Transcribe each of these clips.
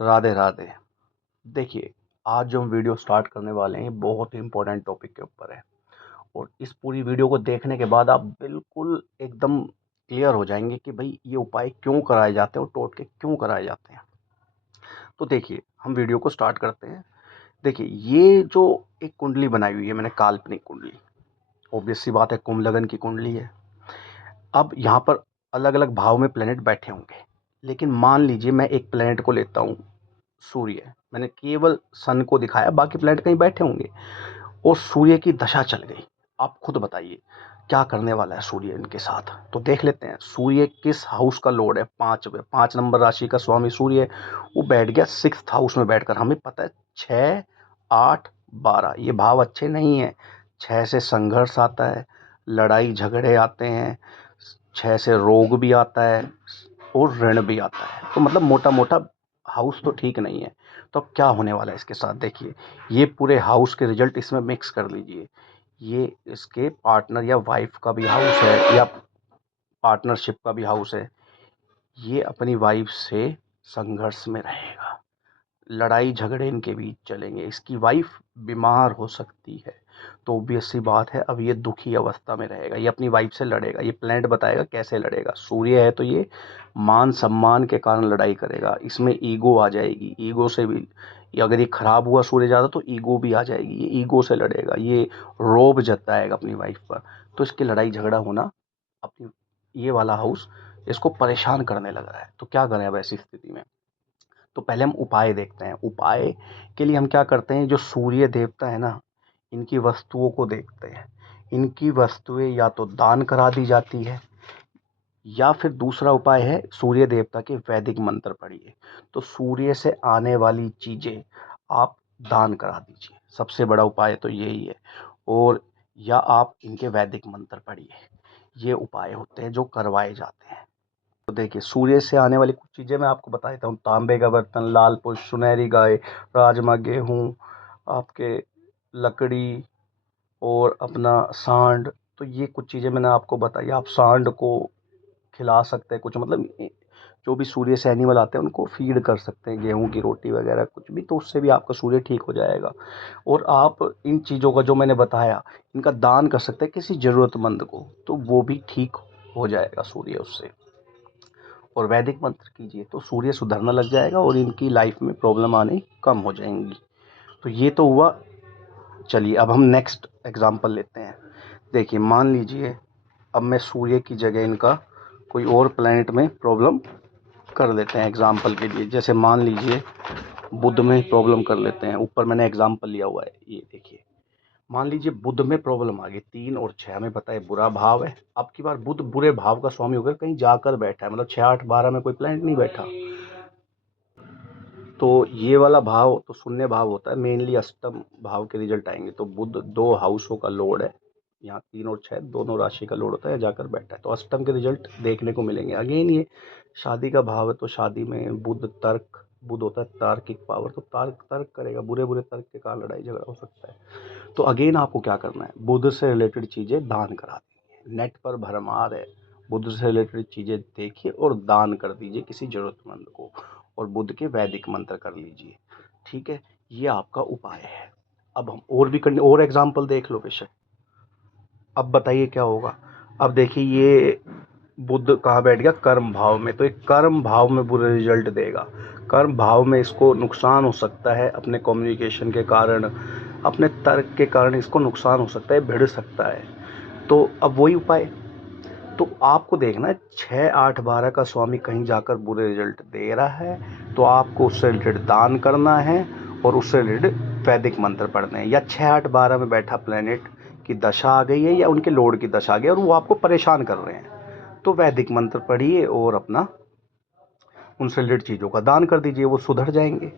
राधे राधे। देखिए, आज जो हम वीडियो स्टार्ट करने वाले हैं, ये बहुत ही इम्पोर्टेंट टॉपिक के ऊपर है और इस पूरी वीडियो को देखने के बाद आप बिल्कुल एकदम क्लियर हो जाएंगे कि भाई ये उपाय क्यों कराए जाते हैं और टोटके क्यों कराए जाते हैं। तो देखिए, हम वीडियो को स्टार्ट करते हैं। देखिए, ये जो एक कुंडली बनाई हुई है मैंने, काल्पनिक कुंडली, ऑब्वियस सी बात है, कुंभ लगन की कुंडली है। अब यहाँ पर अलग अलग भाव में प्लेनेट बैठे होंगे, लेकिन मान लीजिए मैं एक प्लेनेट को लेता हूँ, सूर्य। मैंने केवल सन को दिखाया, बाकी प्लेनेट कहीं बैठे होंगे और सूर्य की दशा चल गई। आप खुद बताइए क्या करने वाला है सूर्य इनके साथ। तो देख लेते हैं सूर्य किस हाउस का लॉर्ड है। 5 नंबर राशि का स्वामी सूर्य है। वो बैठ गया 6th हाउस में बैठकर। हमें पता है 6, 8, 12 ये भाव अच्छे नहीं है। 6 से संघर्ष आता है, लड़ाई झगड़े आते हैं, 6 से रोग भी आता है और ऋण भी आता है। तो मतलब मोटा मोटा हाउस तो ठीक नहीं है। तो अब क्या होने वाला है इसके साथ, देखिए। ये पूरे हाउस के रिजल्ट इसमें मिक्स कर लीजिए। ये इसके पार्टनर या वाइफ का भी हाउस है या पार्टनरशिप का भी हाउस है। ये अपनी वाइफ से संघर्ष में रहेगा, लड़ाई झगड़े इनके बीच चलेंगे। इसकी वाइफ बीमार हो सकती है, तो ऑब्वियस सी बात है अब ये दुखी अवस्था में रहेगा, ये अपनी वाइफ से लड़ेगा। ये प्लेनेट बताएगा कैसे लड़ेगा। सूर्य है तो ये मान सम्मान के कारण लड़ाई करेगा। इसमें ईगो आ जाएगी, ईगो से भी अगर ये खराब हुआ सूर्य ज़्यादा तो ईगो भी आ जाएगी, ये ईगो से लड़ेगा, ये रोब जताएगा अपनी वाइफ पर। तो इसकी लड़ाई झगड़ा होना, अपनी ये वाला हाउस इसको परेशान करने लग रहा है। तो क्या करें अब ऐसी स्थिति में। तो पहले हम उपाय देखते हैं। उपाय के लिए हम क्या करते हैं, जो सूर्य देवता है ना, इनकी वस्तुओं को देखते हैं। इनकी वस्तुएं या तो दान करा दी जाती है, या फिर दूसरा उपाय है सूर्य देवता के वैदिक मंत्र पढ़िए। तो सूर्य से आने वाली चीज़ें आप दान करा दीजिए, सबसे बड़ा उपाय तो यही है। और या आप इनके वैदिक मंत्र पढ़िए। ये उपाय होते हैं जो करवाए जाते हैं। तो देखिए, सूर्य से आने वाली कुछ चीज़ें मैं आपको बता देता हूँ। तांबे का बर्तन, लाल पुष्प, सुनहरी गाय, राजमा, गेहूँ, आपके लकड़ी और अपना सांड। तो ये कुछ चीज़ें मैंने आपको बताई। आप सांड को खिला सकते हैं कुछ, मतलब जो भी सूर्य से एनिमल आते हैं उनको फीड कर सकते हैं, गेहूं की रोटी वगैरह कुछ भी, तो उससे भी आपका सूर्य ठीक हो जाएगा। और आप इन चीज़ों का जो मैंने बताया, इनका दान कर सकते हैं किसी ज़रूरतमंद को, तो वो भी ठीक हो जाएगा सूर्य उससे। और वैदिक मंत्र कीजिए तो सूर्य सुधरना लग जाएगा और इनकी लाइफ में प्रॉब्लम आनी कम हो जाएंगी। तो ये तो हुआ। चलिए अब हम नेक्स्ट एग्जांपल लेते हैं। देखिए, मान लीजिए अब मैं सूर्य की जगह इनका कोई और प्लैनेट में प्रॉब्लम कर लेते हैं एग्जांपल के लिए। जैसे मान लीजिए बुध में प्रॉब्लम कर लेते हैं। ऊपर मैंने एग्जांपल लिया हुआ है, ये देखिए। मान लीजिए बुध में प्रॉब्लम आ गई। 3 और 6 हमें पता है बुरा भाव है। अब की बार बुध बुरे भाव का स्वामी होकर कहीं जाकर बैठा है, मतलब 6, 8, 12 में कोई प्लैनेट नहीं बैठा। तो ये वाला भाव तो शून्य भाव होता है, मेनली अष्टम भाव के रिजल्ट आएंगे। तो बुध 2 हाउसों का लॉर्ड है। यहाँ 3 और 6 दोनों राशि का लॉर्ड होता है, जाकर बैठा है तो अष्टम के रिजल्ट देखने को मिलेंगे। अगेन ये शादी का भाव है, तो शादी में बुध होता है तार्किक पावर। तो तर्क तर्क करेगा, बुरे बुरे तर्क के कारण लड़ाई झगड़ा हो सकता है। तो अगेन आपको क्या करना है, बुध से रिलेटेड चीज़ें दान करा दीजिए। नेट पर भरमार है, बुध से रिलेटेड चीज़ें देखिए और दान कर दीजिए किसी ज़रूरतमंद को। और बुध के वैदिक मंत्र कर लीजिए। ठीक है, ये आपका उपाय है। अब हम और भी करने, और एग्जाम्पल देख लो बेशक। अब बताइए क्या होगा। अब देखिए, ये बुध कहाँ बैठ गया, कर्म भाव में। तो एक कर्म भाव में बुरे रिजल्ट देगा। कर्म भाव में इसको नुकसान हो सकता है, अपने कम्युनिकेशन के कारण, अपने तर्क के कारण इसको नुकसान हो सकता है, भिड़ सकता है। तो अब वही उपाय। तो आपको देखना है 6, 8, 12 का स्वामी कहीं जाकर बुरे रिजल्ट दे रहा है, तो आपको उससे रिलेटेड दान करना है और उससे रिलेटेड वैदिक मंत्र पढ़ने हैं। या 6, 8, 12 में बैठा प्लेनेट की दशा आ गई है या उनके लॉर्ड की दशा आ गई और वो आपको परेशान कर रहे हैं, तो वैदिक मंत्र पढ़िए और अपना उनसे रिलेटेड चीज़ों का दान कर दीजिए, वो सुधर जाएंगे।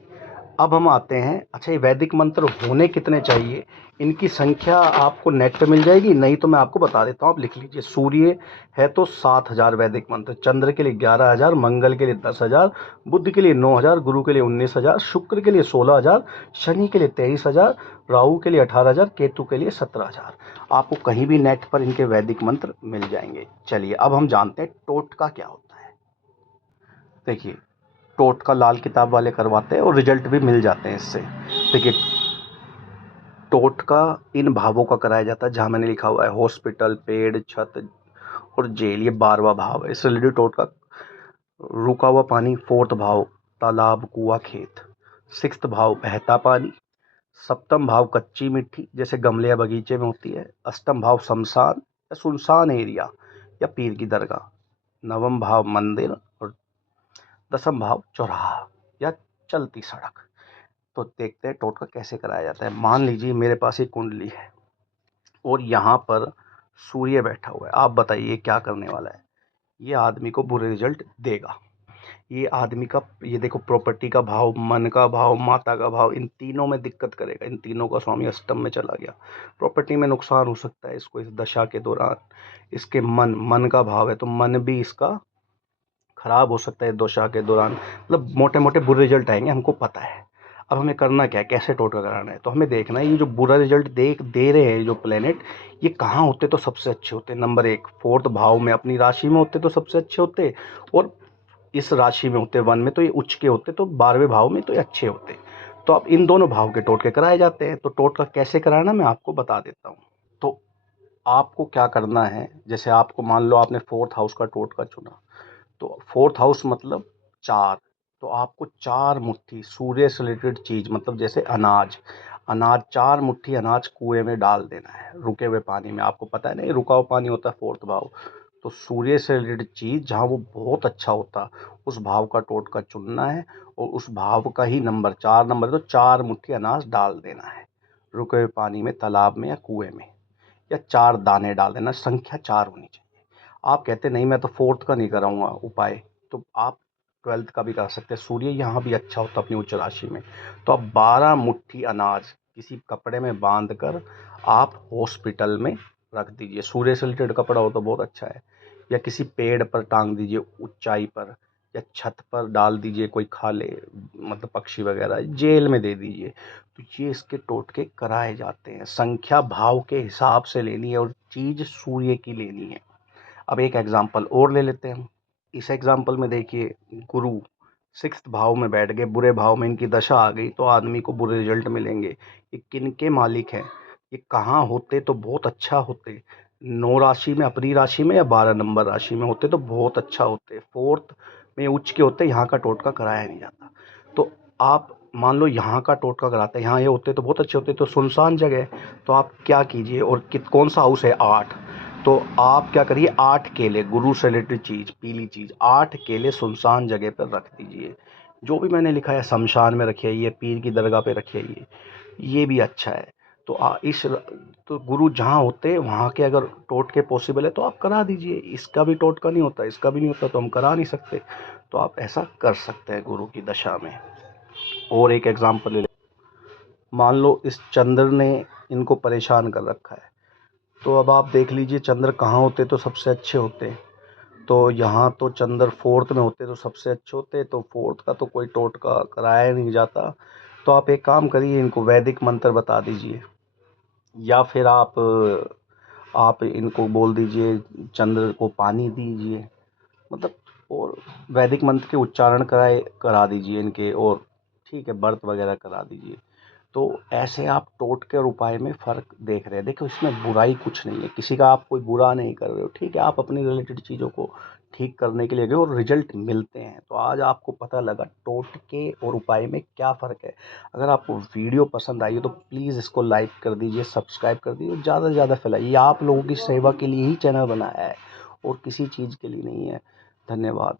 अब हम आते हैं, अच्छा ये वैदिक मंत्र होने कितने चाहिए, इनकी संख्या आपको नेट पे मिल जाएगी, नहीं तो मैं आपको बता देता हूँ, आप लिख लीजिए। सूर्य है तो 7,000 वैदिक मंत्र, चंद्र के लिए 11,000, मंगल के लिए 10,000, बुध के लिए 9,000, गुरु के लिए 19,000, शुक्र के लिए 16,000, शनि के लिए 23,000, राहु के लिए 18,000, केतु के लिए 17,000। आपको कहीं भी नेट पर इनके वैदिक मंत्र मिल जाएंगे। चलिए अब हम जानते हैं टोटका क्या होता है। देखिए, टोटका लाल किताब वाले करवाते हैं और रिजल्ट भी मिल जाते हैं इससे। देखिए, टोटका इन भावों का कराया जाता है जहाँ मैंने लिखा हुआ है हॉस्पिटल, पेड़, छत और जेल, ये 12वां भाव है। इससे रिलेटेड टोटका रुका हुआ पानी 4th भाव, तालाब, कुआं, खेत। 6th भाव बहता पानी। 7म भाव कच्ची मिट्टी जैसे गमले या बगीचे में होती है। 8म भाव शमशान या सुनसान एरिया या पीर की दरगाह। 9वां भाव मंदिर और 10वां भाव चौराहा या चलती सड़क। तो देखते हैं टोटका कैसे कराया जाता है। मान लीजिए मेरे पास एक कुंडली है और यहाँ पर सूर्य बैठा हुआ है। आप बताइए क्या करने वाला है? ये आदमी को बुरे रिजल्ट देगा। ये आदमी का, ये देखो, प्रॉपर्टी का भाव, मन का भाव, माता का भाव, इन तीनों में दिक्कत करेगा। इन तीनों का स्वामी अष्टम में चला गया। प्रॉपर्टी में नुकसान हो सकता है इसको इस दशा के दौरान। इसके मन का भाव है तो मन भी इसका खराब हो सकता है दशा के दौरान। मतलब मोटे मोटे बुरे रिजल्ट आएंगे, हमको पता है। अब हमें करना क्या है, कैसे टोटका कराना है? तो हमें देखना है ये जो बुरा रिजल्ट दे रहे हैं जो प्लेनेट, ये कहाँ होते तो सबसे अच्छे होते। नंबर 1, 4th भाव में अपनी राशि में होते तो सबसे अच्छे होते, और इस राशि में होते 1 में तो ये उच्च के होते, तो 12वें भाव में तो ये अच्छे होते। तो अब इन दोनों भाव के टोटके कराए जाते हैं। तो टोटका कैसे कराना मैं आपको बता देता हूँ। तो आपको क्या करना है, जैसे आपको मान लो आपने 4th हाउस का टोटका चुना, तो 4th हाउस मतलब 4, तो आपको 4 मुट्ठी सूर्य से रिलेटेड चीज, मतलब जैसे अनाज 4 मुट्ठी अनाज कुएं में डाल देना है, रुके हुए पानी में। आपको पता है ना, ये रुका हुआ पानी होता है 4th भाव। तो सूर्य से रिलेटेड चीज जहाँ वो बहुत अच्छा होता, उस भाव का टोटका चुनना है और उस भाव का ही नंबर 4 नंबर है, तो 4 मुट्ठी अनाज डाल देना है रुके हुए पानी में, तालाब में या कुएं में, या 4 दाने डाल देना, संख्या 4 होनी चाहिए। आप कहते नहीं मैं तो 4th का नहीं कराऊंगा उपाय, तो आप 12th का भी कर सकते हैं। सूर्य यहाँ भी अच्छा होता अपनी उच्च राशि में। तो आप 12 मुट्ठी अनाज किसी कपड़े में बांध कर आप हॉस्पिटल में रख दीजिए। सूर्य से रिलेटेड कपड़ा हो तो बहुत अच्छा है, या किसी पेड़ पर टांग दीजिए ऊंचाई पर, या छत पर डाल दीजिए, कोई खा ले, मतलब पक्षी वगैरह, जेल में दे दीजिए। तो ये इसके टोटके कराए जाते हैं। संख्या भाव के हिसाब से लेनी है और चीज सूर्य की लेनी है। अब एक एग्जाम्पल और ले लेते हैं हम। इस एग्जाम्पल में देखिए, गुरु 6th भाव में बैठ गए, बुरे भाव में इनकी दशा आ गई, तो आदमी को बुरे रिजल्ट मिलेंगे। ये किन के मालिक हैं, ये कहाँ होते तो बहुत अच्छा होते? 9 राशि में, अपनी राशि में, या 12 नंबर राशि में होते तो बहुत अच्छा होते। 4th में उच्च के होते, यहाँ का टोटका कराया नहीं जाता। तो आप मान लो यहाँ का टोटका कराते हैं, यहाँ ये होते तो बहुत अच्छे होते। तो सुनसान जगह, तो आप क्या कीजिए, और कौन सा हाउस है? 8। तो आप क्या करिए, 8 केले, गुरु से रिलेटेड चीज, पीली चीज, 8 केले सुनसान जगह पर रख दीजिए। जो भी मैंने लिखा है, शमशान में रखिए, ये पीर की दरगाह पे रखिए, ये भी अच्छा है। तो तो गुरु जहाँ होते वहाँ के अगर टोटके पॉसिबल है तो आप करा दीजिए। इसका भी टोटका नहीं होता, इसका भी नहीं होता, तो हम करा नहीं सकते। तो आप ऐसा कर सकते हैं गुरु की दशा में। और एक एग्जाम्पल ले, मान लो इस चंद्र ने इनको परेशान कर रखा है, तो अब आप देख लीजिए चंद्र कहाँ होते तो सबसे अच्छे होते। तो यहाँ तो चंद्र 4th में होते तो सबसे अच्छे होते, तो 4th का तो कोई टोटका कराया नहीं जाता। तो आप एक काम करिए, इनको वैदिक मंत्र बता दीजिए, या फिर आप इनको बोल दीजिए चंद्र को पानी दीजिए, मतलब, और वैदिक मंत्र के उच्चारण करा दीजिए इनके, और ठीक है, व्रत वगैरह करा दीजिए। तो ऐसे आप टोटके और उपाय में फ़र्क देख रहे हैं। देखो, इसमें बुराई कुछ नहीं है, किसी का आप कोई बुरा नहीं कर रहे हो, ठीक है, आप अपनी रिलेटेड चीज़ों को ठीक करने के लिए गए और रिजल्ट मिलते हैं। तो आज आपको पता लगा टोटके और उपाय में क्या फ़र्क है। अगर आपको वीडियो पसंद आई हो तो प्लीज़ इसको लाइक कर दीजिए, सब्सक्राइब कर दीजिए, ज़्यादा से ज़्यादा फैलाइए। ये आप लोगों की सेवा के लिए ही चैनल बनाया है और किसी चीज़ के लिए नहीं है। धन्यवाद।